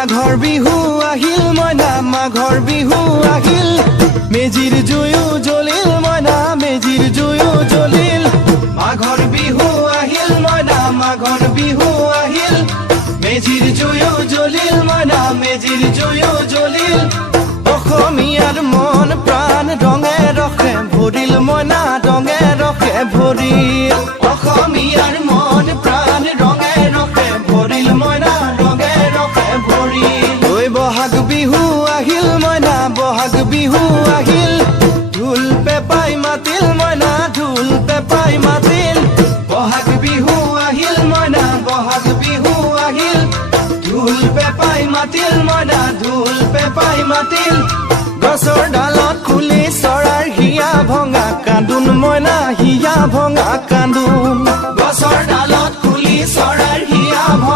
মাঘৰ বিহু আহিল মইনা মাঘৰ বিহু আহিল মেজিৰ জুয়ো জ্বলিল মইনা মেজিৰ জুয়ো জ্বলিল মাঘৰ বিহু আহিল মইনা মাঘৰ বিহু আহিল মেজিৰ জুয়ো জ্বলিল মইনা মেজিৰ জুয়ো জ্বলিল অসমীয়াৰ মন প্ৰাণ ৰঙে ৰখে ভৰিল মইনা ৰঙে ৰখে ভৰিল অসমীয়াৰ মন প্ৰাণ ৰঙে ৰখে ভৰিল মইনা ৰঙে ৰখে ভৰিল ঐ বহাগ বিহু আহিল মইনা বহাগ বিহু আহিল ঢোল পেপাই মাতিল মইনা ঢোল পেপাই মাতিল বহাগ বিহু আহিল মইনা বহাগ বিহু আহিল ঢোল পেপাই মাতিল মইনা ঢোল পেপাই মাতিল গছৰ ডালত খুলি চৰাৰ হিয়া ভঙা কান্দোন মইনা হিয়া ভঙা কান্দোন গছৰ ডালত খুলি চৰাৰ হিয়া ভঙা